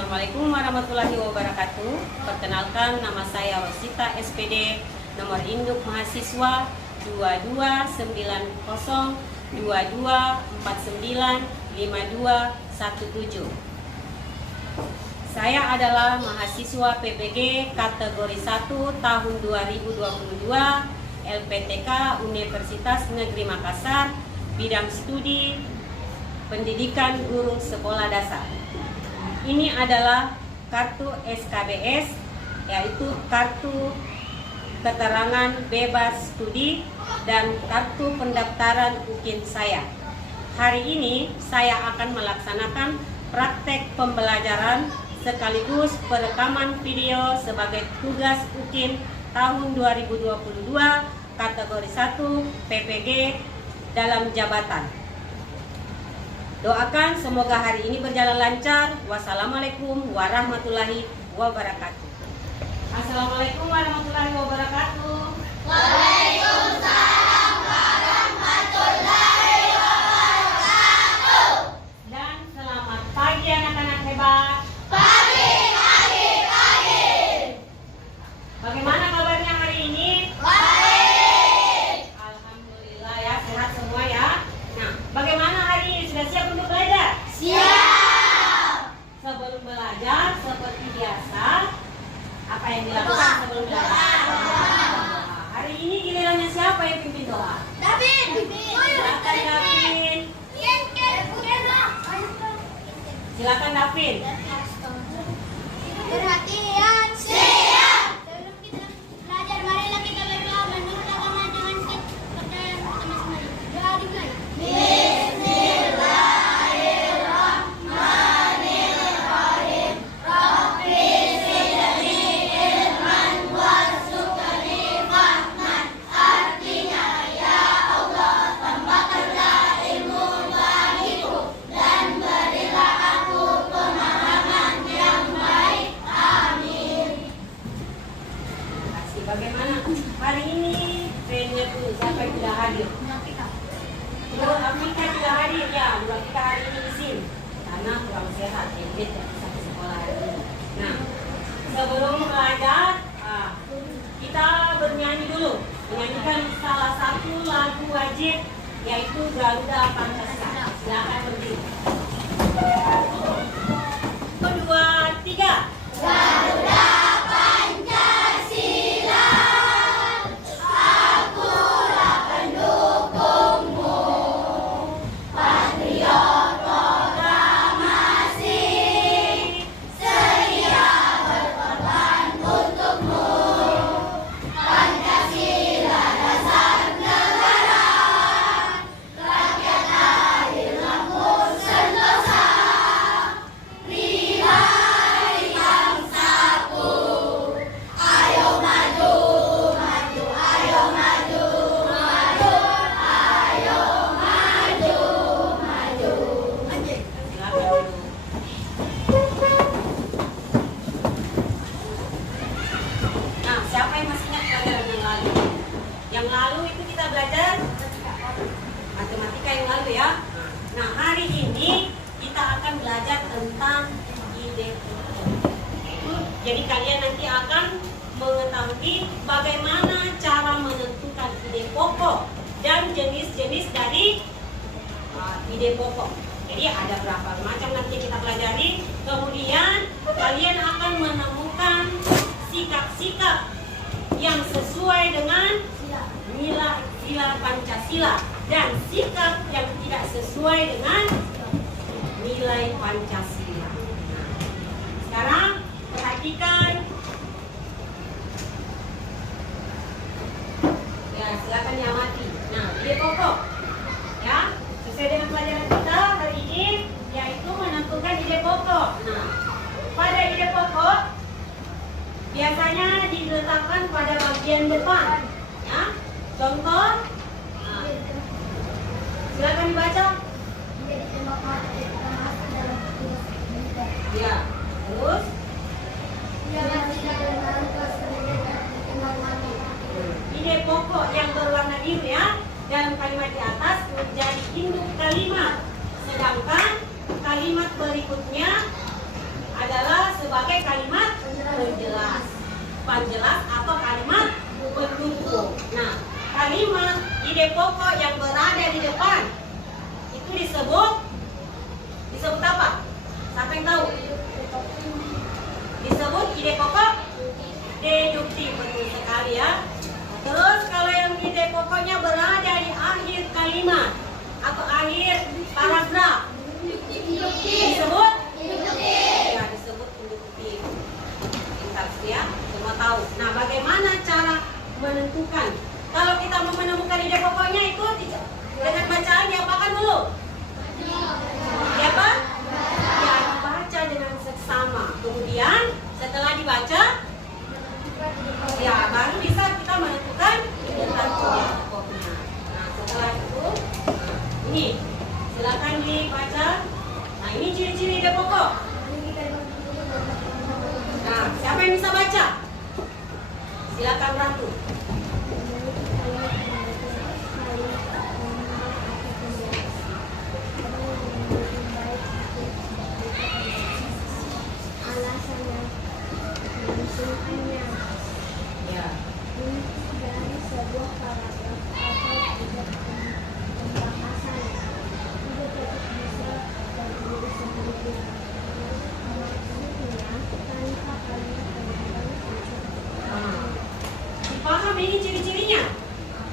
Assalamualaikum warahmatullahi wabarakatuh. Perkenalkan, nama saya Rosita SPD, nomor induk mahasiswa 229022495217. Saya adalah mahasiswa PPG kategori 1 tahun 2022 LPTK Universitas Negeri Makassar, bidang studi pendidikan guru sekolah dasar. Ini adalah kartu SKBS, yaitu kartu keterangan bebas studi dan kartu pendaftaran UKIN saya. Hari ini saya akan melaksanakan praktek pembelajaran sekaligus perekaman video sebagai tugas UKIN tahun 2022 kategori 1 PPG dalam jabatan. Doakan semoga hari ini berjalan lancar. Wassalamualaikum warahmatullahi wabarakatuh. Assalamualaikum warahmatullahi wabarakatuh. Waalaikumsalam warahmatullahi wabarakatuh. Dan selamat pagi anak-anak hebat. Pagi. Bagaimana kabarnya hari ini? Baik. Alhamdulillah ya, sehat semua ya. Nah, bagaimana hari ini? Sudah siap untuk belajar? Siap. Sebelum belajar, seperti biasa, apa yang dilakukan sebelum belajar? Doa. Hari ini gilirannya siapa yang pimpin doa? Davin. Silakan Davin. Silakan Davin. Perhatian. Siap. Sebelum kita belajar, marilah kita berdoa menurut agama dengan kepercayaan bersama-sama. Doa dimulai. Bismillahirrahmanirrahim. Rabbi zidni ilman warzuqni fahman. Artinya, ya Allah, tambahkanlah ilmu bagiku dan berilah aku pemahaman yang baik. Amin. Kasih. Bagaimana hari ini? Trennya tuh siapa yang tidak hadir? Nur Afrika tidak hadir ya. Nur Afrika hari ini izin karena kurang sehat, jadi tidak bisa ke sekolah hari ini. Nah, sebelum belajar, kita bernyanyi dulu. Menyanyikan salah satu lagu wajib, yaitu Garuda Pancasila. Silakan berdiri. 1, 2, 3. Garuda Pancasila, akulah pendukungmu. Patriot proklamasi, sedia berkorban untukmu. Pancasila dasar negara, rakyat adil makmur sentosa. Nilai bangsaku, ayo maju, maju, ayo maju, maju, ayo maju, maju. Silakan dulu. Nah, siapa yang masih ingat pelajaran yang lalu? Yang lalu itu kita belajar matematika yang lalu ya. Nah, hari ini kita akan belajar tentang ide pokok. Jadi kalian nanti akan mengetahui bagaimana cara menentukan ide pokok dan jenis-jenis dari ide pokok. Jadi ada berapa macam nanti kita pelajari. Kemudian kalian akan menemukan sikap-sikap yang sesuai dengan nilai Pancasila dan sikap yang tidak sesuai dengan nilai Pancasila. Nah, sekarang perhatikan. Ya, silakan diamati. Nah, ide pokok. Ya, sesuai dengan pelajaran kita hari ini, yaitu menentukan ide pokok. Nah, pada ide pokok biasanya diletakkan pada bagian depan. Ya, contoh. Nah, silakan dibaca. Ya, terus. Ide pokok yang berwarna biru ya, dalam kalimat di atas menjadi induk kalimat, sedangkan kalimat berikutnya adalah depan jelas atau kalimat pendukung. Nah, kalimat ide pokok yang berada di depan itu disebut apa? Siapa yang tahu? Disebut ide pokok deduktif, betul sekali ya. Terus kalau yang ide pokoknya berada di akhir kalimat atau akhir paragraf disebut ya, disebut induktif. Pintar ya, semua tahu. Nah, bagaimana cara menentukan? Kalau kita mau menemukan ide pokoknya itu dengan bacaan diapakan dulu? Diapa? Ya, dibaca dengan seksama. Kemudian setelah dibaca, ya baru bisa kita menentukan ide pokoknya. Nah, setelah itu, ini silakan dibaca. Nah, ini ciri-ciri ide pokok. Nah, siapa yang bisa baca? Silakan Ratu. Ya. Dari sebuah paragraf atau tidak pembahasan tidak dapat bisa berdiri sendiri. Maksudnya tanpa kalimat penting. Dipaham ini ciri-cirinya.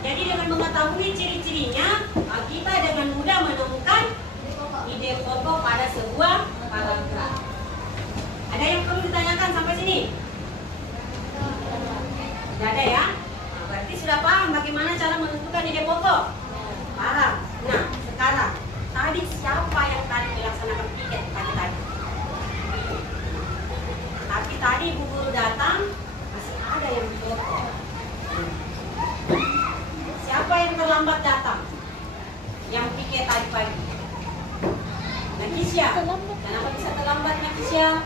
Jadi dengan mengetahui ciri-cirinya, kita dengan mudah menemukan ide pokok pada sebuah paragraf. Ada yang perlu ditanyakan sampai sini? Tidak ada ya? Nah, berarti sudah paham bagaimana cara menentukan ide pokok? Paham. Nah, sekarang tadi siapa yang tadi melaksanakan piket pagi tadi? Tapi tadi Bu Guru datang, masih ada yang dipotong. Siapa yang terlambat datang? Yang piket tadi pagi? Nakisya. Kenapa bisa terlambat Nakisya?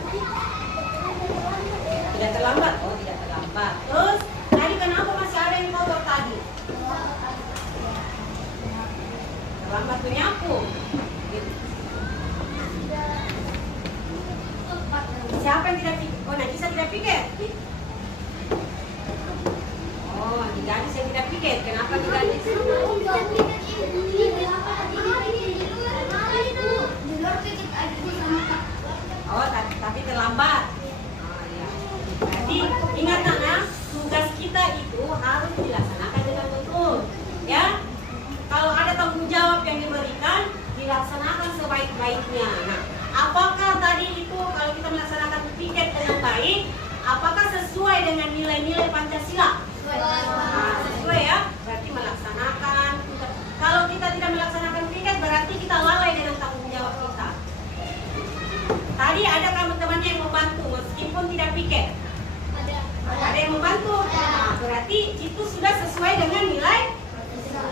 Tidak terlambat? Oh, tidak terlambat. Terus tadi kenapa masih ada yang kotor tadi? Terlambat menyapu. Siapa yang tidak pikir? Oh, Nakisya tidak pikir. Oh, tidak ada yang tidak pikir. Kenapa tidak ada? Oh, tapi terlambat. Oh, ya. Jadi ingat ya, tugas kita itu harus dilaksanakan dengan betul. Ya, kalau ada tanggung jawab yang diberikan, dilaksanakan sebaik-baiknya. Nah, apakah tadi itu kalau kita melaksanakan piket dengan baik, apakah sesuai dengan nilai-nilai Pancasila? Nah, sesuai ya, berarti melaksanakan. Kalau kita tidak melaksanakan piket, berarti kita lalai dengan tanggung jawab kita. Tadi ada teman-temannya yang membantu meskipun tidak piket. Ada yang membantu. Nah, berarti itu sudah sesuai dengan nilai.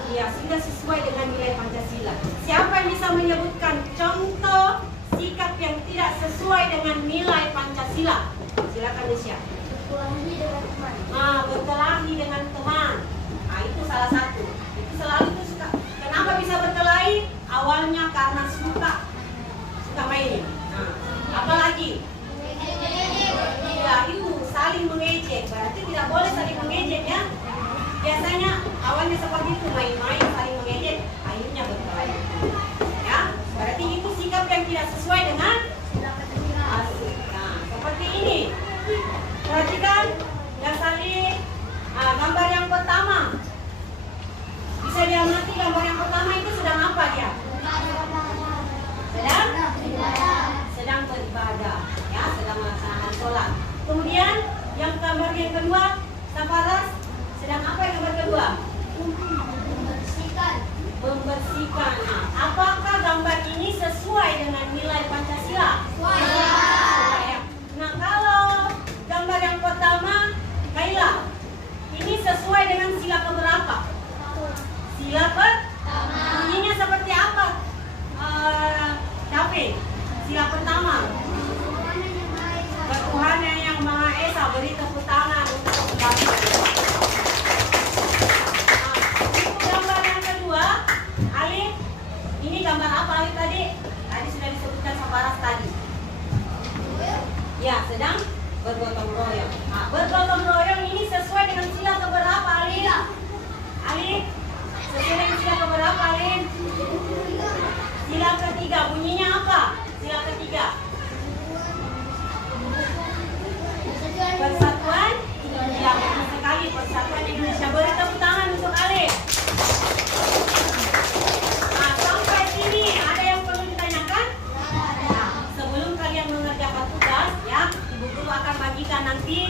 Ya, sudah sesuai dengan nilai Pancasila. Siapa yang bisa menyebutkan contoh sikap yang tidak sesuai dengan nilai Pancasila? Silakan Nisya. Berkelahi dengan teman. Berkelahi dengan teman. Nah, itu salah satu. Itu selalu itu suka. Kenapa bisa berkelahi? Awalnya karena suka main. Nah, apalagi? Ya, itu saling mengejek. Berarti tidak boleh saling mengejek ya. Biasanya awalnya seperti itu, main-main saling mengejek, akhirnya berkelahi. Ya, berarti itu sikap yang tidak sesuai dengan asli. Nah, seperti ini. Perhatikan yang saling gambar yang pertama. Bisa diamati gambar yang pertama itu sedang apa dia? Sedang beribadah, ya, sedang melaksanakan sholat. Kemudian yang gambar yang kedua, Safaras, sedang apa yang gambar kedua? Membersihkan. Nah, apakah gambar ini sesuai dengan nilai Pancasila? Sesuai. Ya. Nah, kalau gambar yang pertama, Kaila, ini sesuai dengan sila keberapa? Sila pertama. Bunyinya seperti apa? David, sila pertama. Ketuhanan yang Maha Esa, beri tepuk tangan untuk David. Nah, gambar yang kedua, Alif, ini gambar apa Alif tadi? Tadi sudah disebutkan Sabaras tadi. Ya, sedang bergotong royong. Nah, bergotong royong isi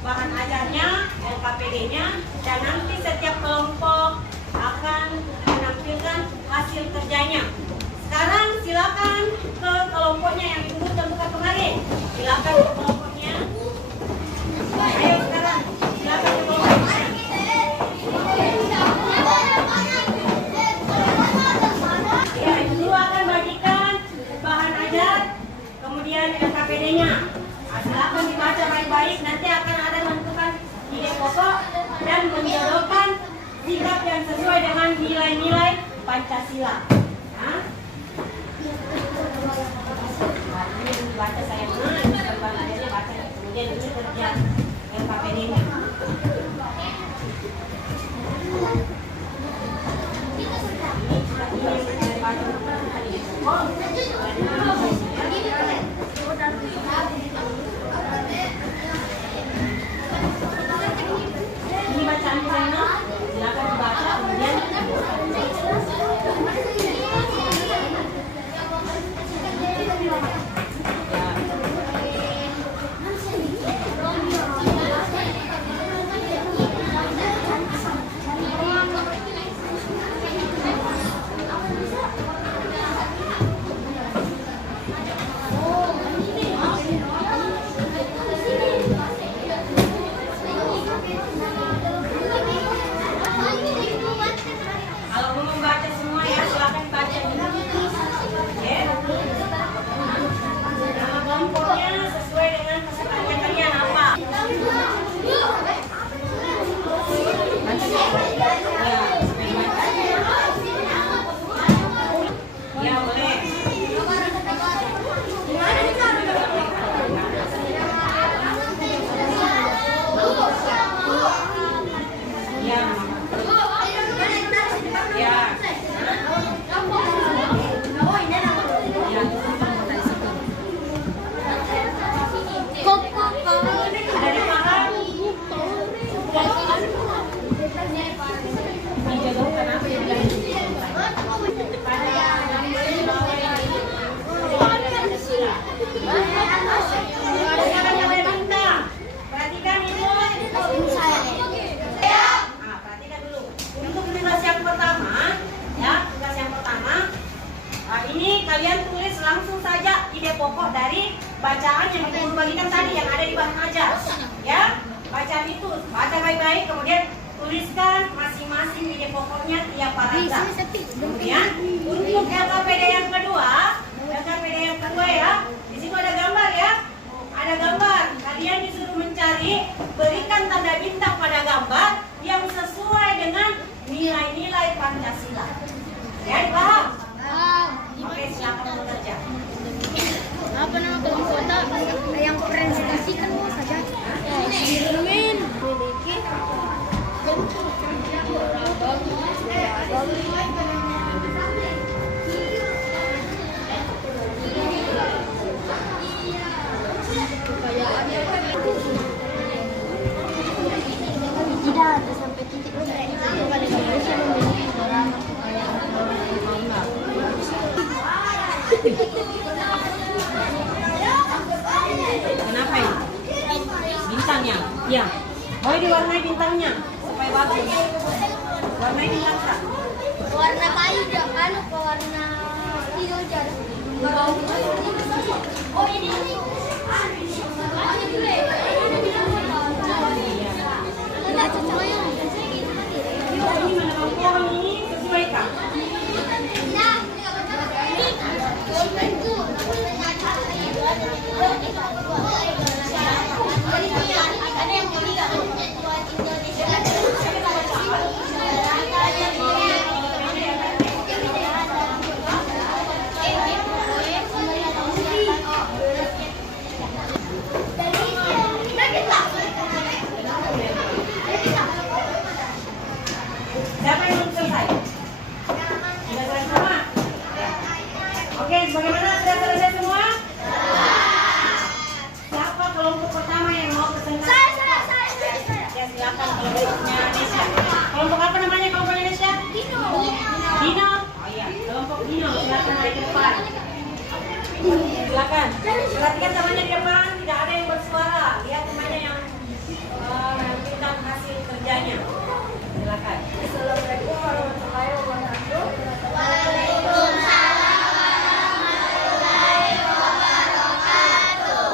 bahan ajarnya, LKPD-nya, dan nanti setiap kelompok akan menampilkan hasil kerjanya. Sekarang silakan ke kelompoknya yang tunggu bukan kemarin. Silakan ke kelompoknya. Ayo sekarang, silakan ke kelompoknya. Ya, yang kedua akan bagikan bahan ajar, kemudian LKPD-nya. Silakan dibaca baik-baik, nanti akan ada menentukan ide pokok dan menjodohkan sikap yang sesuai dengan nilai-nilai Pancasila. Nah, ini dibaca saya bahan ajarnya baca, kemudian ini kerja LKPD-nya. Ini bacaan saya, silakan dibaca kemudian. Kalau mau membaca semua ya, silakan baca. Oke. Nama kelompoknya sesuai dengan kesukaannya kalian apa? Ya, boleh. Ya. Perhatikan itu. Nah, perhatikan dulu. Untuk tugas yang pertama, ya, tugas yang pertama. Ini kalian tulis langsung saja ide pokok dari bacaan yang kita bagikan tadi yang ada di bahan ajar. Ya, bacaan itu baca baik-baik, kemudian tuliskan masing-masing ide pokoknya tiap paragraf. Kemudian untuk LKPD yang kedua ya, di situ ada gambar ya. Ada gambar. Kalian disuruh mencari, berikan tanda bintang pada gambar yang sesuai dengan nilai-nilai Pancasila. Ya, paham? Oke, silakan bekerja. Apa nama kelompoknya yang presentasikan saja? Irwin, tidak ada sampai titik Kenapa ini? Bintangnya? Ya. Boleh diwarnai bintangnya supaya bagus. Warnai bintang tak? warna kayu jangan ke warna hijau jangan. Oh ini. Ini mana pohon ini sesuai kah? Siapa yang belum selesai? Sudah selesai semua? Oke, bagaimana? Sudah selesai semua? Siapa kelompok pertama yang mau presentasi? Ya, silakan kelompoknya Nesya. Kelompok apa namanya kelompoknya Nesya? Dino. Dino? Oh iya, kelompok Dino. Silakan dari depan. Silakan. Perhatikan temannya di depan, tidak ada yang bersuara. bacanya. Silakan. Assalamualaikum warahmatullahi wabarakatuh. Waalaikumsalam warahmatullahi wabarakatuh.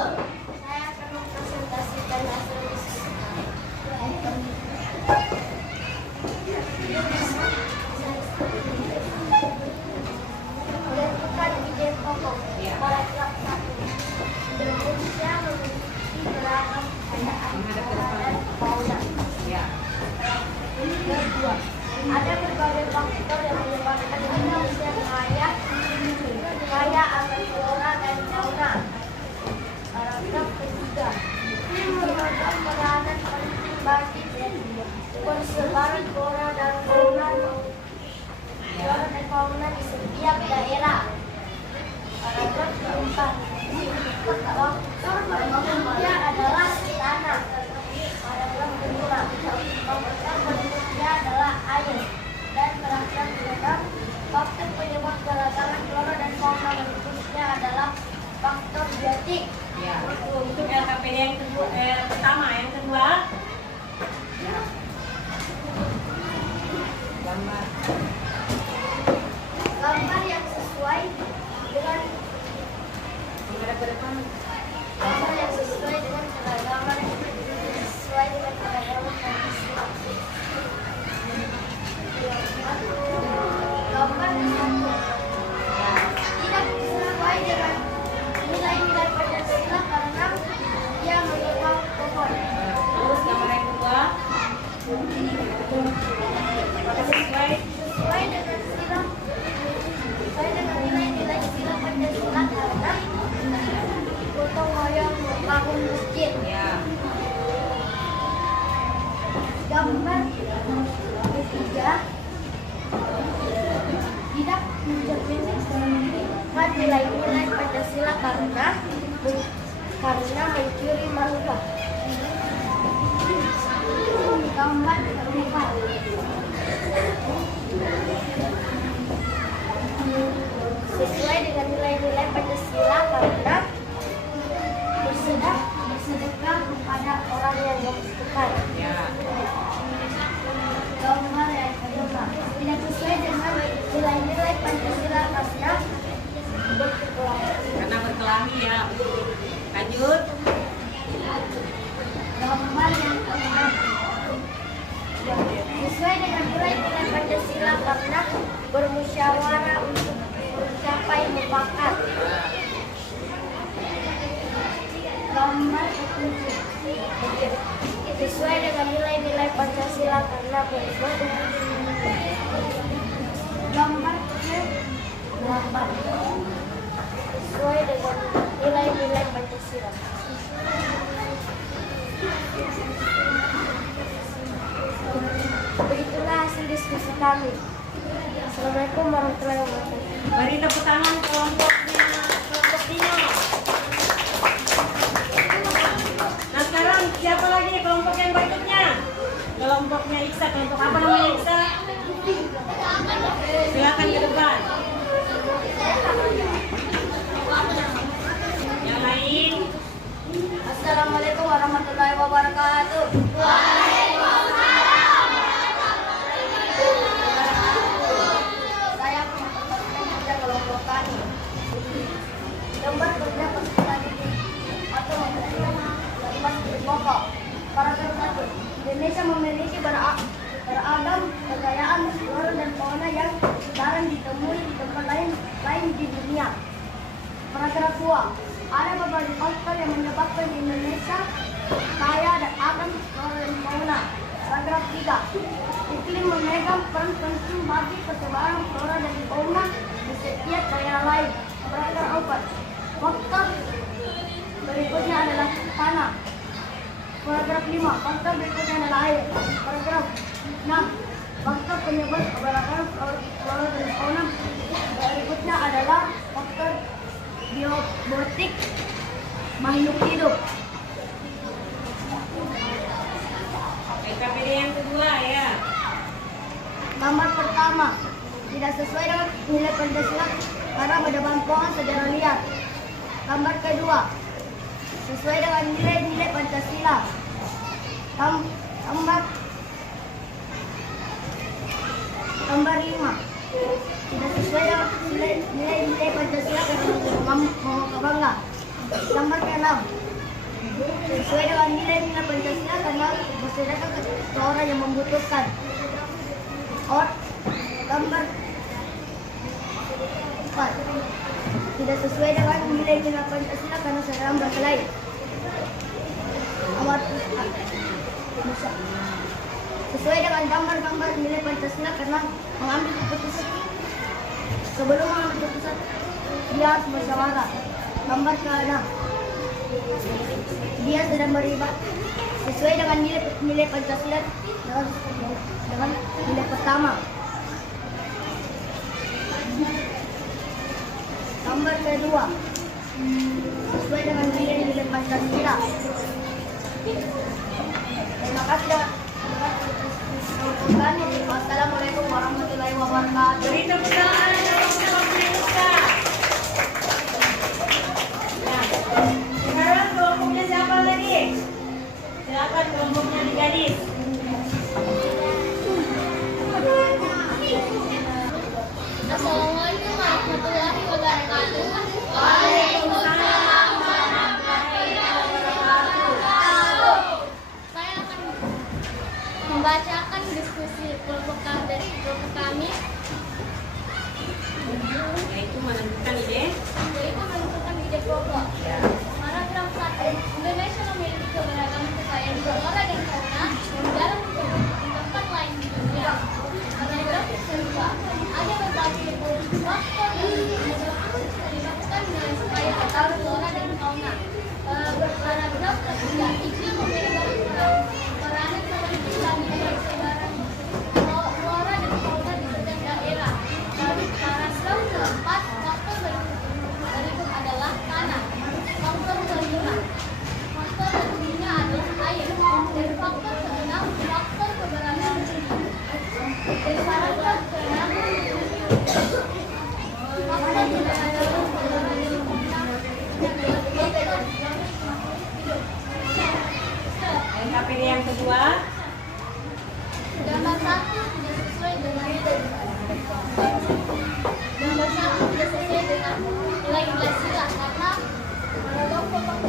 Saya akan mempresentasikan hasil diskusi. Menentukan ide pokok paragraf 1. Indonesia memiliki beragam kekayaan flora dan fauna. Ya. Kedua, ada berbagai faktor yang menyebabkan Indonesia kaya akan flora dan fauna. Paragraf ketiga, memegang peranan penting bagi konservasi flora dan fauna di setiap daerah. Paragraf keempat, faktor berikutnya adalah tanah. Paragraf kelima, faktor berikutnya adalah air. Dan paragraf keenam, faktor penyebab keragaman flora dan fauna berikutnya adalah faktor biotik. Ya. Untuk LKPD yang kedua, pertama, yang kedua. Ya. Gambar. Gambar yang sesuai dengan Menghadap ke depan. gambar yang sesuai dengan keragaman kondisi. Gambar yang tidak sesuai dengan nilai-nilai Pancasila karena ia menyimpang pohon. Terus gambar yang kedua. Apakah sesuai? Sesuai dengan nilai-nilai sila Pancasila karena gotong royong membangun masjid. Ya. Gambar ketiga tidak mencerminkan nilai-nilai Pancasila karena mencuri mangga. Gambar keempat sesuai dengan nilai-nilai Pancasila karena bersedekah kepada orang yang membutuhkan. Ya. Gambar yang kelima tidak sesuai dengan nilai-nilai Pancasila karena berkelahi. Karena berkelahi ya. Lanjut. Gambar yang keenam sesuai dengan nilai-nilai Pancasila karena bermusyawarah untuk mencapai mufakat. Gambar ketujuh sesuai dengan nilai-nilai Pancasila karena beribadah. Gambar ke-8 sesuai dengan nilai-nilai Pancasila. Begitulah hasil diskusi kami. Assalamualaikum warahmatullahi wabarakatuh. Beri tepuk tangan kelompoknya, kelompok Dino. Nah sekarang siapa lagi kelompok yang berikutnya? Kelompoknya Iksa, kelompok apa namanya Iksa? Silakan ke depan. Yang lain. Assalamualaikum warahmatullahi wabarakatuh. Saya pekerja kelompok tani. Gambar kerja petani atau gambar pokok. Paragraf 1. Indonesia memiliki beragam kekayaan flora dan fauna yang jarang ditemui di tempat lain di dunia. Paragraf 2. Ada beberapa faktor yang menyebabkan Indonesia kaya dan akan flora dan fauna. Paragraf 3. Iklim memegang peran penting bagi perkembangan flora dan fauna di setiap daerah lain. Paragraf 4. Faktor berikutnya adalah tanah. Paragraf 5. Faktor berikutnya adalah air. Paragraf 6. Faktor penyebab keberagaman flora dan fauna berikutnya adalah faktor biotik makhluk hidup. LKPD yang kedua ya. Gambar pertama tidak sesuai dengan nilai Pancasila karena menebang pohon secara liar. Gambar kedua sesuai dengan nilai-nilai Pancasila. Gambar Gambar 5. Tidak sesuai dengan nilai-nilai Pancasila karena menguap bangga. Gambar ke-6. Sesuai dengan nilai-nilai Pancasila karena masyarakat ke orang yang membutuhkan. Gambar 4. Tidak sesuai dengan nilai-nilai Pancasila karena sedang berkelahi. Sesuai dengan gambar-gambar nilai Pancasila karena mengambil keputusan. Sebelum mengambil keputusan, dia harus musyawarah. Gambar ke-6. Dia sedang beribadah sesuai dengan nilai Pancasila dengan nilai pertama. Gambar kedua. Sesuai dengan nilai Pancasila. Terima kasih. Wassalamualaikum warahmatullahi wabarakatuh. Beri tepuk tangan untuk Ustaz. Nah, sekarang kelompoknya siapa lagi? Silakan kelompoknya di gadis. Assalamualaikum warahmatullahi wabarakatuh. Waalaikumsalam warahmatullahi wabarakatuh. Saya akan membacakan diskusi kelompok kami, Yaitu menentukan ide. yaitu menentukan ide pokok. Paragraf 1. Indonesia memiliki keberagaman kekayaan flora dan fauna yang jarang ditemukan lain di dunia. Paragraf kedua. Ada berbagai faktor yang dilakukan dengan supaya kekayaan flora dan fauna. Paragraf ketiga. Iklim memiliki peranan sangat besar di persebaran flora dan fauna di setiap daerah. Paragraf keempat. Faktor berikut adalah tanah. Faktor kelima. Faktor kelima adalah air. Dan faktor keenam. Faktor keberagaman. Dan paragraf keenam. Faktor KPD yang kedua. Gambar 1 tidak sesuai dengan Gambar 1 tidak sesuai dengan nilai-nilai sila karena menolak pohon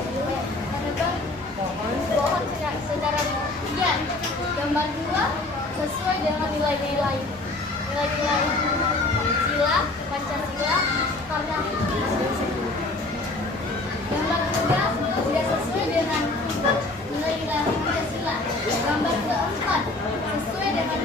secara demikian. Gambar 2 sesuai dengan nilai-nilai sila Pancasila karena gambar 3 tidak sesuai dengan nilai-nilai Pancasila. Gambar 4 sesuai dengan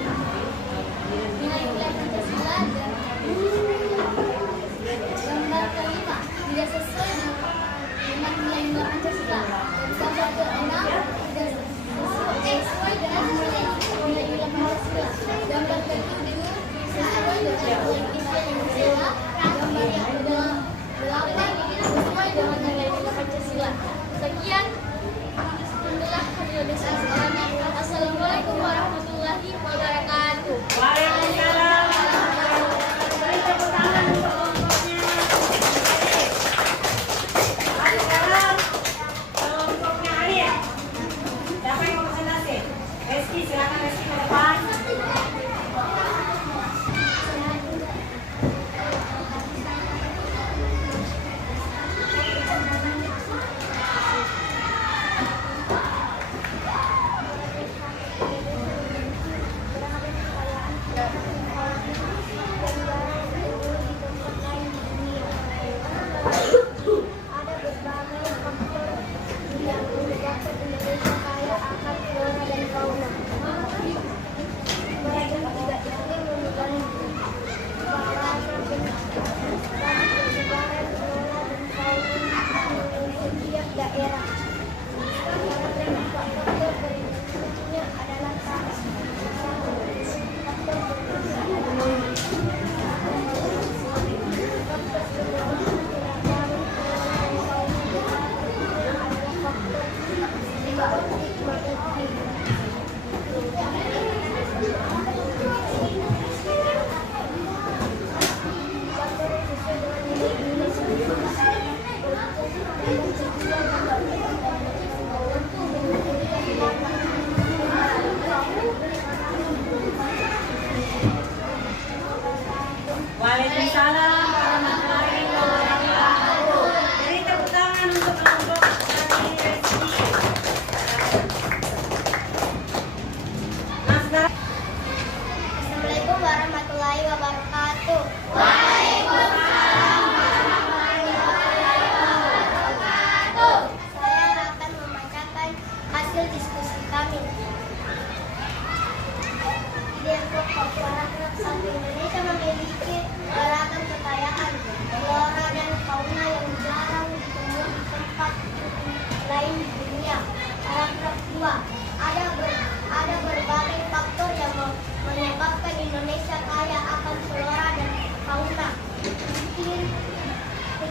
kedua, ada berbagai faktor yang menyebabkan Indonesia kaya akan flora dan fauna. Iklim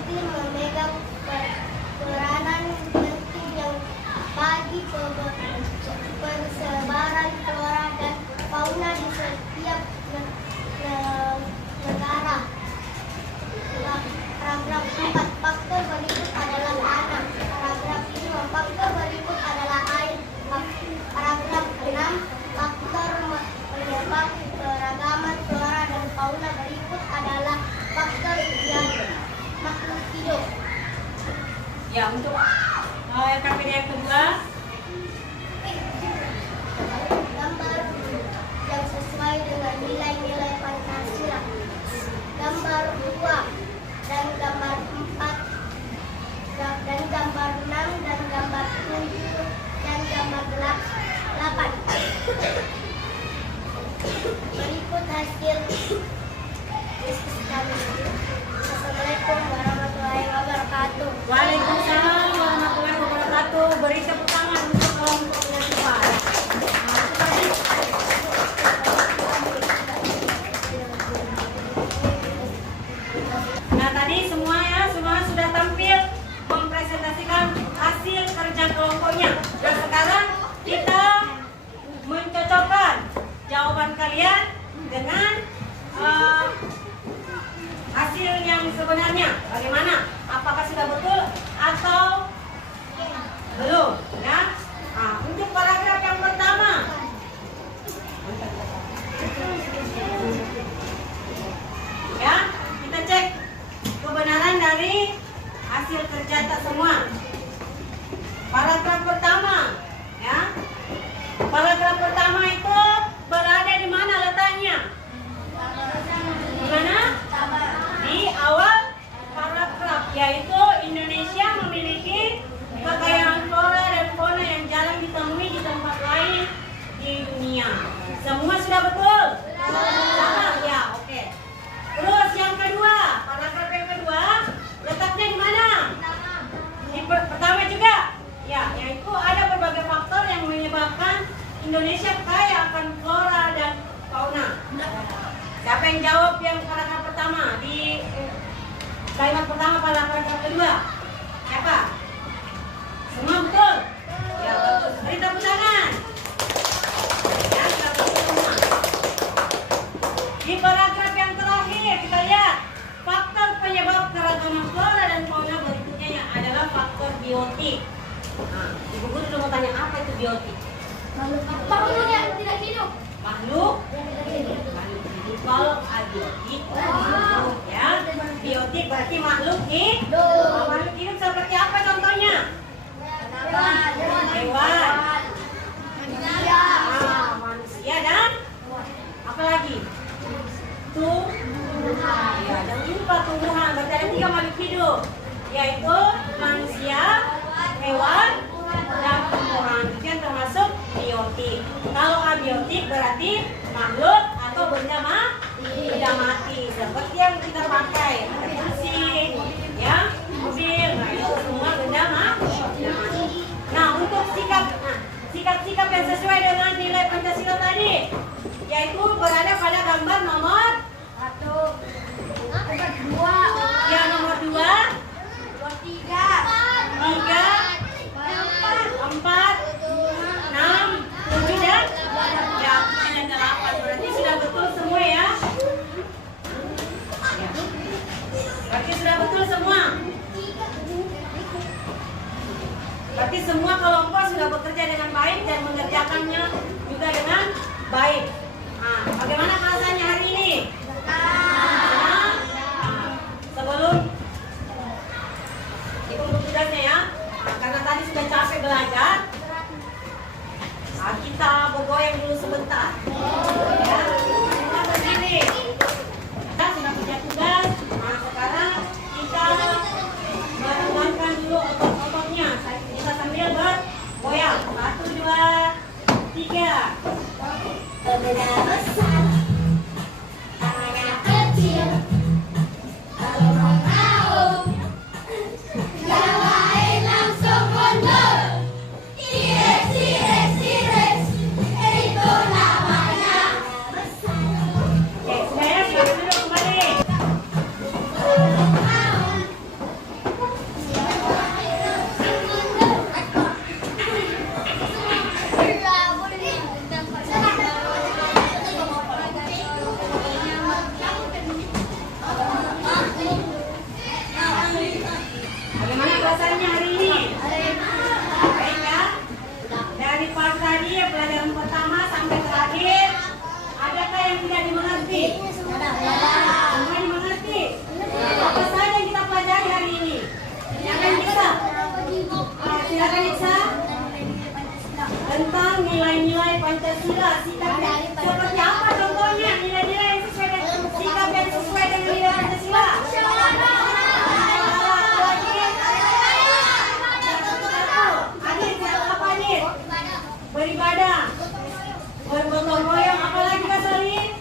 memegang peranan penting yang bagi persebaran flora dan fauna di setiap negara. Paragraf 4, faktor berikut adalah tanah. Paragraf 5, faktor berikut adalah air. Paragraf 6, faktor penyebab keragaman flora dan fauna berikut adalah faktor yang makhluk hidup. Ya, untuk LKPD yang kedua, gambar yang sesuai dengan nilai-nilai Pancasila. Gambar 2 dan gambar 4 dan gambar 6 dan gambar 7 dan gambar 8. Berikut hasil diskusi kami. Assalamualaikum warahmatullahi wabarakatuh. Waalaikumsalam warahmatullahi wabarakatuh. Beri tepuk tangan untuk kelompok yang cepat. Nah, tadi semua sudah tampil mempresentasikan hasil kerja kelompoknya. Dan sekarang kita mencocokkan jawaban kalian dengan hasil yang sebenarnya. Bagaimana? Apakah sudah betul atau belum? Ya. Nah, untuk paragraf yang pertama, ya, kita cek kebenaran dari hasil kerja kita semua. Paragraf pertama, ya. Paragraf pertama itu berada di mana letaknya? Di mana? Di awal paragraf, yaitu Indonesia memiliki kekayaan flora dan fauna yang jarang ditemui di tempat lain di dunia. Semua sudah betul? Sama? Ya, oke. Terus yang kedua, paragraf yang kedua, letaknya di mana? Di pertama juga. Ya, yaitu ada berbagai faktor yang menyebabkan Indonesia kaya akan flora dan fauna. Siapa yang jawab yang paragraf pertama di kalimat pertama paragraf kedua? Siapa? Semua betul? Ya, betul. Beri tepuk tangan. Ya, sudah betul semua. Di paragraf yang terakhir kita lihat faktor penyebab keragaman flora dan fauna berikutnya yang adalah faktor biotik. Nah, ibu guru dulu mau tanya apa itu biotik? Makhluk yang tidak hidup. Makhluk hidup. Kalau abiotik, ya, biotik berarti makhluk hidup. Makhluk hidup seperti apa contohnya? Hewan, manusia dan apa lagi? Tumbuhan. Ya, jangan lupa tumbuhan. Berarti ada 3 makhluk hidup, yaitu manusia, hewan, dan tumbuhan. Itu yang termasuk biotik. Kalau abiotik berarti makhluk atau benda mati, seperti yang kita pakai, kursi, ya, mobil. Nah, itu semua benda mati. Nah, untuk sikap-sikap yang sesuai dengan nilai Pancasila tadi, yaitu berada pada gambar nomor 2. ya, nomor 2, 3, 4, 6, 7 dan ya, 8. Berarti sudah betul semua ya. Berarti sudah betul semua. Berarti semua kelompok sudah bekerja dengan baik dan mengerjakannya juga dengan baik. Nah, bagaimana perasaannya hari ini? Senang? Nah, sebelum ikut tugasnya ya, karena tadi sudah capek belajar, kita bergoyang dulu sebentar. Ya, kita berdiri. Kita sudah punya tugas. Nah, sekarang kita mengembangkan dulu otot-ototnya. Kita sambil bergoyang. 1, 2, 3. Berbeda besar, tangannya kecil. Kalau mau, yang lain langsung mundur. Cie, cie. silakan Iksa. Tentang nilai-nilai Pancasila. Sikapnya seperti apa contohnya? Nilai-nilai yang sesuai dengan sikap yang sesuai dengan nilai Pancasila. Beribadah, bergotong royong, apalagi Kak Sali?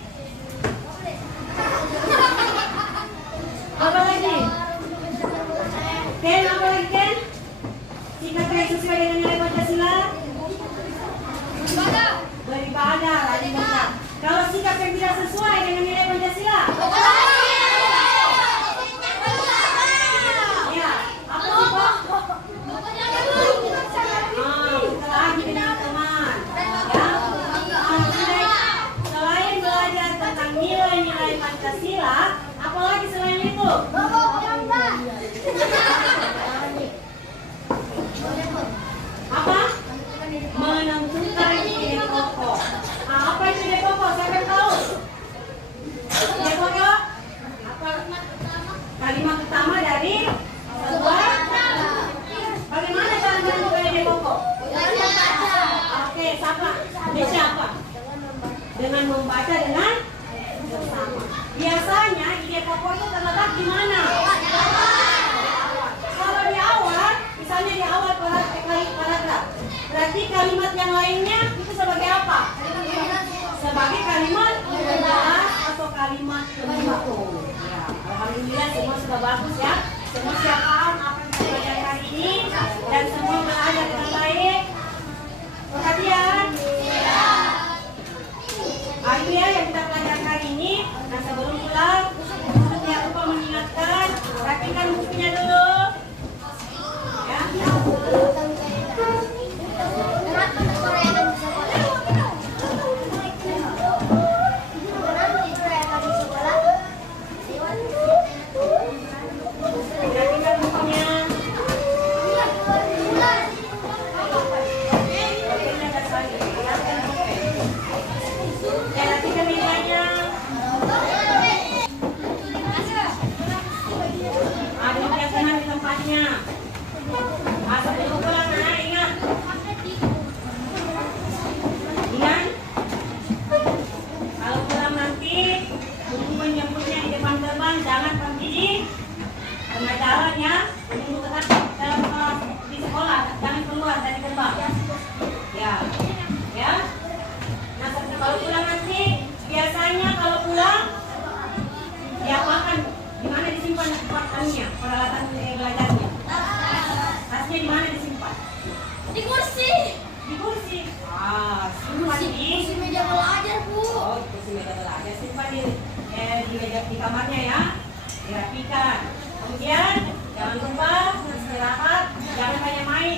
Apalagi? Ken, apalagi Ken? Sikap yang sesuai dengan nilai Pancasila? Beribadah, rajin benar. Kalau sikap yang tidak sesuai dengan nilai Pancasila? Ya, apa sih Pak? Lagi dengan teman. Ya. Selain belajar tentang nilai-nilai Pancasila, apalagi selain itu? Apa? Menentukan ide pokok. Nah, apa itu ide pokok? Siapa yang tahu? Ide pokok? Apa? Kalimat utama dari sebuah. Bagaimana cara menentukan ide pokok? Oke, siapa? Dia siapa? Dengan membaca dengan bersama. Biasanya ide pokok itu terletak di mana? Kalau di awal, misalnya di awal paragraf, berarti kalimat yang lainnya itu sebagai apa? Sebagai kalimat pembukaan atau kalimat pendukung. Ya, alhamdulillah semua sudah bagus ya. Semua siap paham apa yang kita belajar hari ini dan semua belajar dengan baik. Perhatian. Ayo ya yang kita pelajari hari ini. Nah sebelum pulang, jangan lupa mengingatkan, rapikan bukunya dulu. Ya. Rapikan bukunya. Ya, rapikan nilainya. Ada yang senang di tempatnya. Asal dulu pulang, nah, ingat. Ingat. Kalau pulang nanti, tunggu menjemputnya di depan gerbang, jangan pergi di tengah jalan ya. Tunggu tetap dalam di sekolah, jangan keluar dari gerbang. Ya, ya. Nah, kalau pulang nanti, biasanya kalau pulang, diapakan? Di mana disimpan peralatannya, peralatan belajarnya? Tasnya di mana disimpan? Di kursi. Di kursi. Simpan di meja belajar, Bu. Oh, di kursi meja belajar. Simpan di meja di kamarnya ya. Dirapikan. Kemudian jangan lupa istirahat, jangan banyak main.